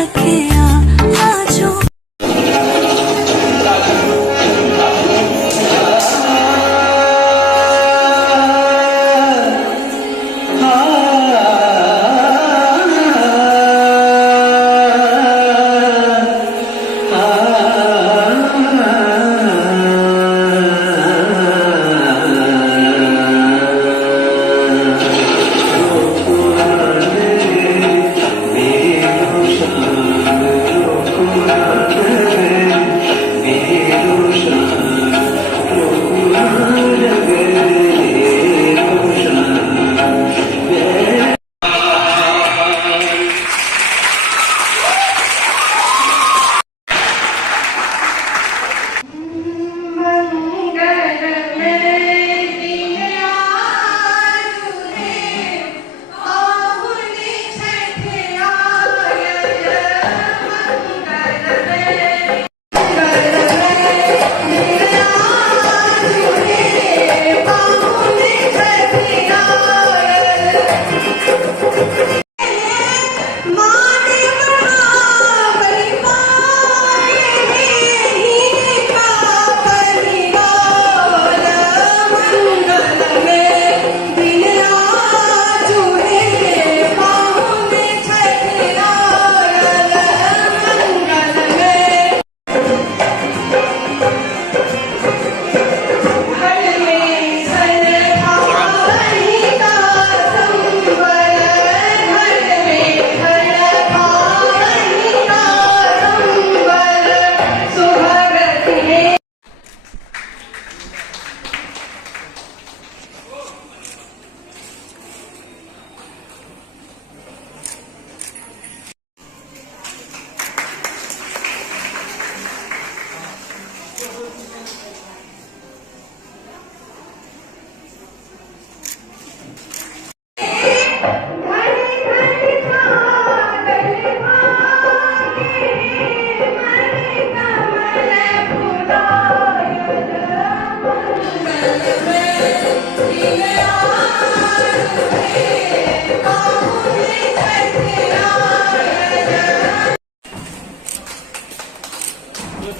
सखिया आजो।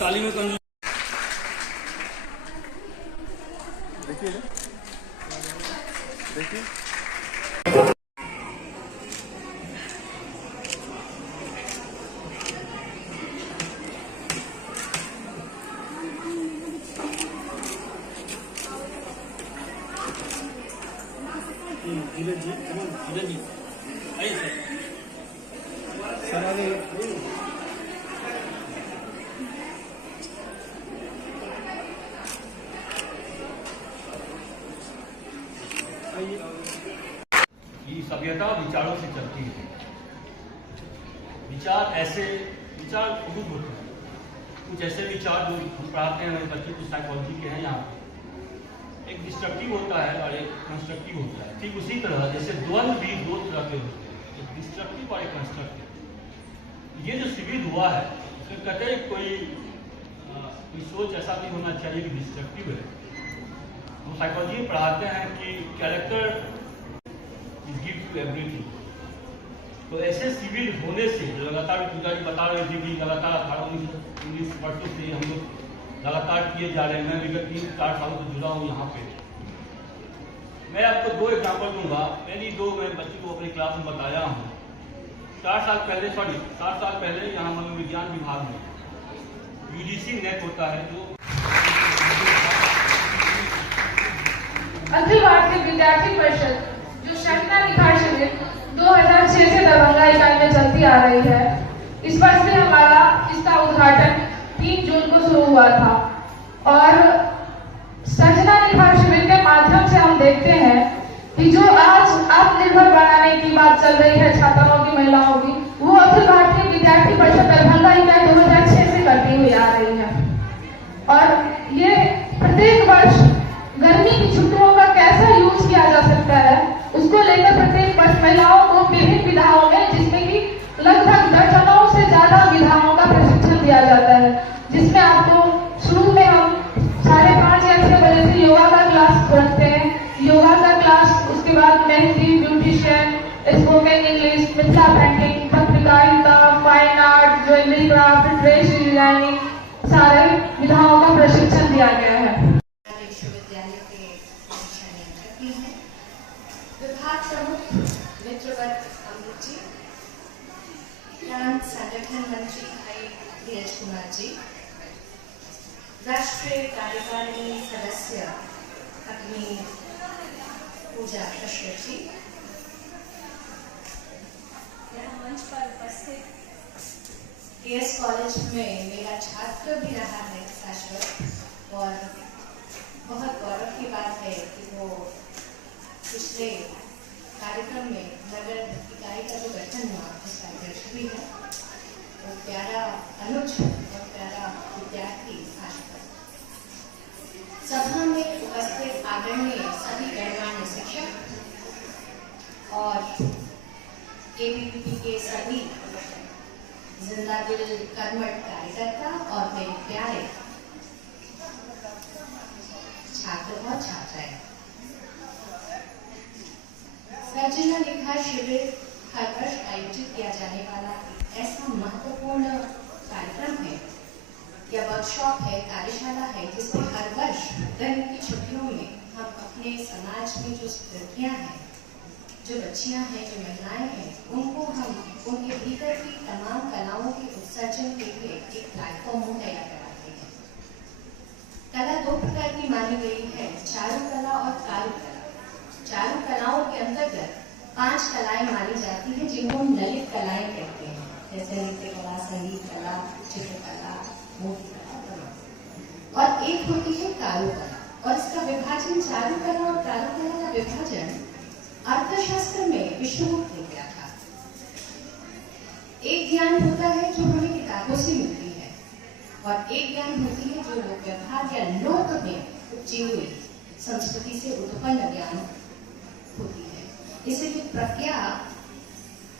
ताली में देखिए देखिए धीरज जी आइए सर आगे कि सभ्यता विचारों से चलती है। विचार ऐसे विचार बहुत होते हैं, कुछ ऐसे विचार जो हम पढ़ाते हैं हमारे बच्चे को साइकोलॉजी के हैं यहाँ पे, एक डिस्ट्रक्टिव होता है और एक कंस्ट्रक्टिव होता है। ठीक उसी तरह जैसे द्वंद्व भी दो तरह के होते हैं, एक डिस्ट्रक्टिव और एक कंस्ट्रक्टिव। ये जो शिविर हुआ है उसमें कतई कोई सोच ऐसा नहीं होना चाहिए कि डिस्ट्रक्टिव है। हम साइकोलॉजी में पढ़ाते हैं कि character is give to everything. तो ऐसे शिविर होने से लगातार पूजा जी बता रहे थे कि लगातार 18-19 वर्षों से हम लोग लगातार किए जा रहे हैं। मैं विगत 3-4 सालों से जुड़ा हूँ यहाँ पे। मैं आपको 2 एग्जाम्पल दूंगा। पहली 2 मैं बच्चे को अपनी क्लास में बताया हूँ। 7 साल पहले यहाँ मनोविज्ञान विभाग में UGC नेट होता है जो अखिल भारतीय विद्यार्थी परिषद जो शंखना निखार शिविर 2006 से दरभंगा इकाई में चलती आ रही है। इस वर्ष भी हमारा इसका उद्घाटन 3 जून को शुरू हुआ था और शंखना निखार शिविर के माध्यम से हम देखते हैं कि जो आज आत्मनिर्भर बनाने की बात चल रही है छात्राओं की, महिलाओं की, वो अखिल भारतीय विद्यार्थी परिषद दरभंगा इकाई 2006 से करती हुई आ रही है। और ये प्रत्येक वर्ष गर्मी की छुट्टियों का कैसा यूज किया जा सकता है उसको लेकर प्रत्येक वर्ष महिलाओं को विभिन्न विधाओं में, जिसमें कि लगभग दर्जनों से ज्यादा विधाओं का प्रशिक्षण दिया जाता है, जिसमें आपको शुरू में हम 5:30 या 6 बजे से योगा का क्लास रखते हैं। योगा का क्लास, उसके बाद mehndi, beautician, spoken English, Mithila painting, पत्रकारिता, fine art, craft, dress designing सारे विधाओं का प्रशिक्षण दिया गया है। विश्वविद्यालय के शिक्षा नियंत्रक भी हैं। विभाग प्रमुख मित्रवत अमृत जी, प्रांत संगठन मंत्री भाई धीरज कुमार जी, राष्ट्रीय कार्यकारिणी सदस्य अग्नि पूजा कश्यप जी, यहाँ मंच पर उपस्थित केएस कॉलेज में मेरा छात्र भी रहा है शाश्वत, और बहुत गौरव की बात है कि वो पिछले कार्यक्रम में नगर इकाई का जो गठन हुआ उसका अध्यक्ष भी है। वो प्यारा अनुज और प्यारा विद्यार्थी शाश्वत। सभा में उपस्थित आदरणीय सभी गणमान्य शिक्षक और एबीवीपी के सभी जिंदा दिल कर्मठ कार्यकर्ता और मेरे प्यारे छात्र और छात्राएं। सर्जना लिखा शिविर हर वर्ष आयोजित किया जाने वाला एक ऐसा महत्वपूर्ण कार्यक्रम है या वर्कशॉप है, कार्यशाला है, जिसमें हर वर्ष गर्मी की छुट्टियों में हम अपने समाज में जो लड़कियां हैं, जो बच्चियां हैं, जो महिलाएं हैं, उनको हम उनके भीतर की तमाम कलाओं के उत्सर्जन के लिए एक प्लेटफॉर्म मुहैया कराते हैं। कला दो प्रकार की मानी गई है, चारु कला और कारू कला। चारु कलाओं के अंतर्गत 5 कलाएं मानी जाती हैं, जिनको हम ललित कलाएं कहते हैं, जैसे नृत्य कला, संगीत कला, चित्रकला, मूर्ति कला, और एक होती है कारू कला। और इसका विभाजन, चारु कला और कारू कला का विभाजन अर्थशास्त्र में विश्वगुप्त ने किया था। एक ज्ञान होता है जो हमें किताबों से मिलती है, और एक ज्ञान होती है जो लोक व्यवहार या लोक में उपजी हुई संस्कृति से उत्पन्न ज्ञान होती है। इसलिए प्रज्ञा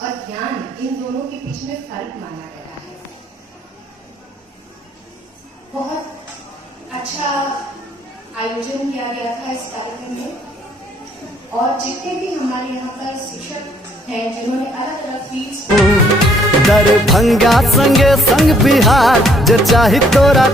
और ज्ञान, इन दोनों के बीच में फर्क माना गया है। बहुत अच्छा आयोजन किया गया था इस कार्यक्रम में, और जितने भी हमारे यहाँ पर शिक्षक हैं जिन्होंने अलग अलग फील्ड्स दरभंगा संगे संग बिहार जे चाही तोरा